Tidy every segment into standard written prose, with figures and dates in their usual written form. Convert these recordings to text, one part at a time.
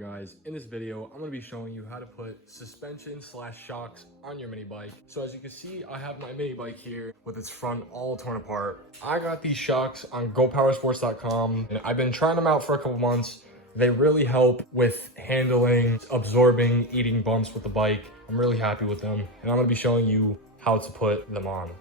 guys? In this video, I'm going to be showing you how to put suspension / shocks on your mini bike. So as you can see, I have my mini bike here with its front all torn apart. I got these shocks on GoPowersports.com and I've been trying them out for a couple months. They really help with handling, absorbing, eating bumps with the bike. I'm really happy with them and I'm going to be showing you how to put them on.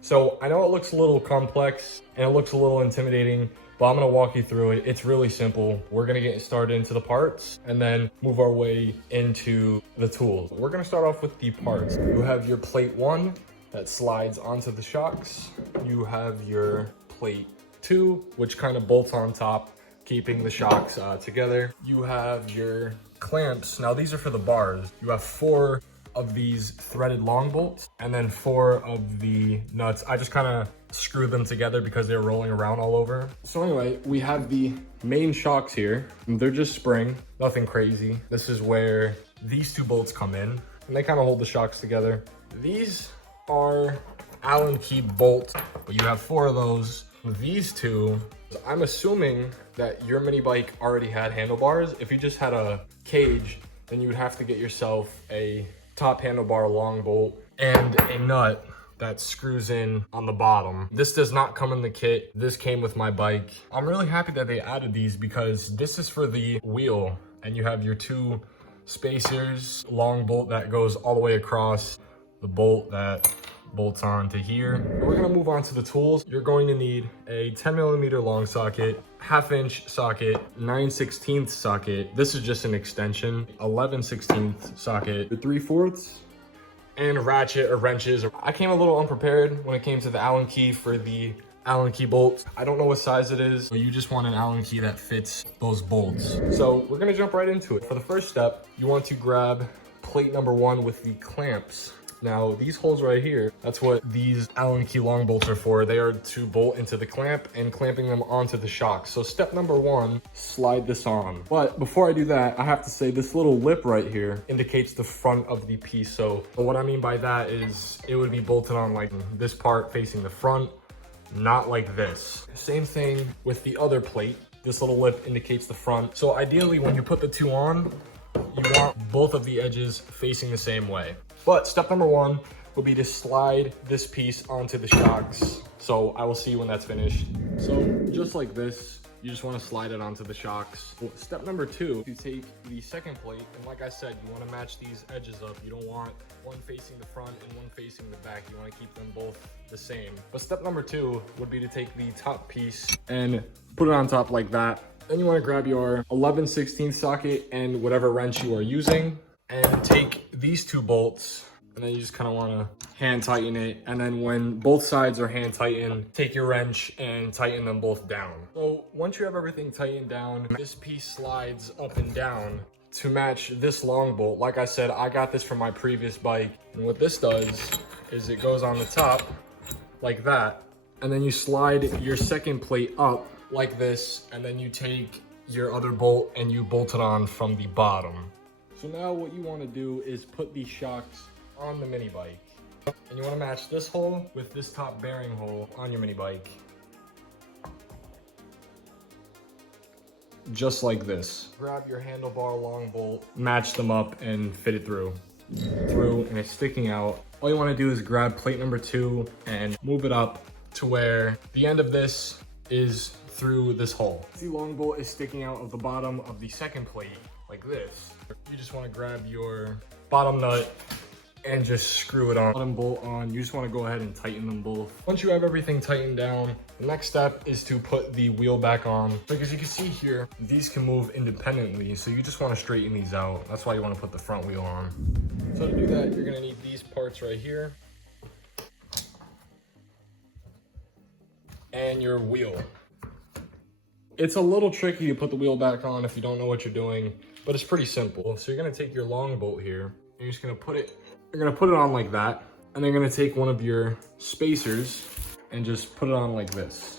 So I know it looks a little complex and it looks a little intimidating, but I'm gonna walk you through it. It's really simple. We're gonna get started into the parts and then move our way into the tools. We're gonna start off with the parts. You have your plate 1 that slides onto the shocks. You have your plate 2, which kind of bolts on top, keeping the shocks together. You have your clamps. Now these are for the bars. You have 4 of these threaded long bolts and then 4 of the nuts. I just kind of screwed them together because they're rolling around all over. So anyway, we have the main shocks here. They're just spring, nothing crazy. This is where these 2 bolts come in and they kind of hold the shocks together. These are Allen key bolts, but you have 4 of those. These 2, I'm assuming that your mini bike already had handlebars. If you just had a cage, then you would have to get yourself a top handlebar long bolt and a nut that screws in on the bottom. This does not come in the kit. This came with my bike. I'm really happy that they added these because this is for the wheel and you have your 2 spacers, long bolt that goes all the way across, the bolt that bolts on to here. We're gonna move on to the tools. You're going to need a 10mm long socket, 1/2" socket, 9/16 socket. This is just an extension, 11/16 socket, 3/4, and ratchet or wrenches. I came a little unprepared when it came to the Allen key for the Allen key bolts. I don't know what size it is, but you just want an Allen key that fits those bolts. So we're gonna jump right into it. For the first step, you want to grab plate number 1 with the clamps. Now these holes right here, that's what these Allen key long bolts are for. They are to bolt into the clamp and clamping them onto the shocks. So step number 1, slide this on. But before I do that, I have to say this little lip right here indicates the front of the piece. So what I mean by that is it would be bolted on like this part facing the front, not like this. Same thing with the other plate. This little lip indicates the front. So ideally when you put the 2 on, you want both of the edges facing the same way. But step number 1 will be to slide this piece onto the shocks. So I will see you when that's finished. So just like this, you just want to slide it onto the shocks. Step number 2, you take the second plate, and like I said, you want to match these edges up. You don't want one facing the front and one facing the back. You want to keep them both the same. But step number 2 would be to take the top piece and put it on top like that. Then you want to grab your 11/16 socket and whatever wrench you are using and take these 2 bolts and then you just kind of want to hand tighten it. And then when both sides are hand tightened, take your wrench and tighten them both down. So once you have everything tightened down, this piece slides up and down to match this long bolt. Like I said, I got this from my previous bike. And what this does is it goes on the top like that. And then you slide your second plate up like this, and then you take your other bolt and you bolt it on from the bottom. So now what you want to do is put these shocks on the mini bike. And you want to match this hole with this top bearing hole on your mini bike. Just like this. Grab your handlebar long bolt, match them up and fit it through, and it's sticking out. All you want to do is grab plate number 2 and move it up to where the end of this is through this hole. The long bolt is sticking out of the bottom of the second plate like this. You just want to grab your bottom nut and just screw it on. Bottom bolt on. You just want to go ahead and tighten them both. Once you have everything tightened down, the next step is to put the wheel back on. Because you can see here, these can move independently, so you just want to straighten these out. That's why you want to put the front wheel on. So to do that, you're going to need these parts right here and your wheel. It's a little tricky to put the wheel back on if you don't know what you're doing, but it's pretty simple. So you're gonna take your long bolt here, and you're just gonna put it on like that, and then you're gonna take one of your spacers and just put it on like this.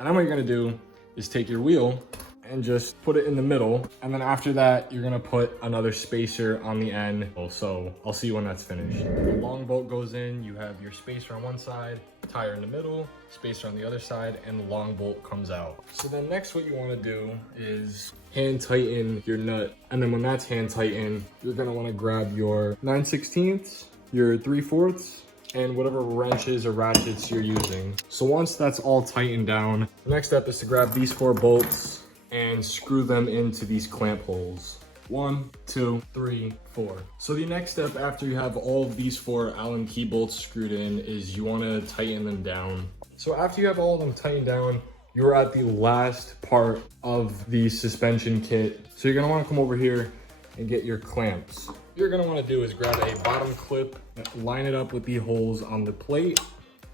And then what you're gonna do is take your wheel and just put it in the middle. And then after that, you're gonna put another spacer on the end. So I'll see you when that's finished. The long bolt goes in, you have your spacer on one side, tire in the middle, spacer on the other side, and the long bolt comes out. So then next what you wanna do is hand tighten your nut. And then when that's hand tightened, you're gonna wanna grab your 9/16, your 3/4, and whatever wrenches or ratchets you're using. So once that's all tightened down, the next step is to grab these 4 bolts and screw them into these clamp holes. 1, 2, 3, 4. So the next step after you have all of these 4 Allen key bolts screwed in is you want to tighten them down. So after you have all of them tightened down, you're at the last part of the suspension kit. So you're going to want to come over here and get your clamps. What you're going to want to do is grab a bottom clip, line it up with the holes on the plate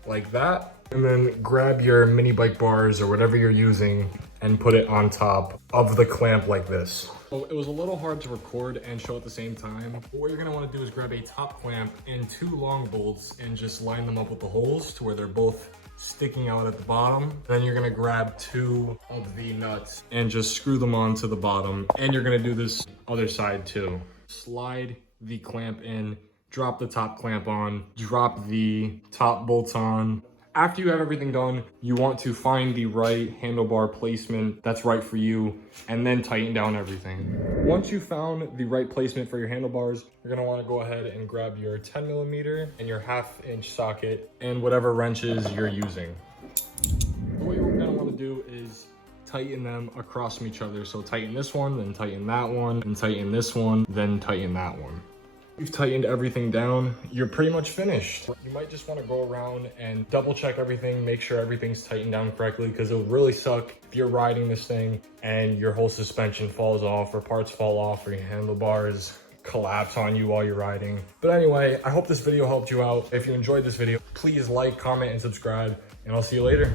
like that, and then grab your mini bike bars or whatever you're using and put it on top of the clamp like this. So it was a little hard to record and show at the same time. But what you're gonna wanna do is grab a top clamp and 2 long bolts and just line them up with the holes to where they're both sticking out at the bottom. Then you're gonna grab 2 of the nuts and just screw them onto the bottom. And you're gonna do this other side too. Slide the clamp in, drop the top clamp on, drop the top bolts on. After you have everything done, you want to find the right handlebar placement that's right for you and then tighten down everything. Once you found the right placement for your handlebars, you're gonna wanna go ahead and grab your 10mm and your 1/2 inch socket and whatever wrenches you're using. What you're gonna wanna do is tighten them across from each other. So tighten this one, then tighten that one, and tighten this one, then tighten that one. You've tightened everything down, you're pretty much finished. You might just want to go around and double check everything, make sure everything's tightened down correctly, because it would really suck if you're riding this thing and your whole suspension falls off or parts fall off or your handlebars collapse on you while you're riding. But anyway, I hope this video helped you out. If you enjoyed this video, please like, comment, and subscribe, and I'll see you later.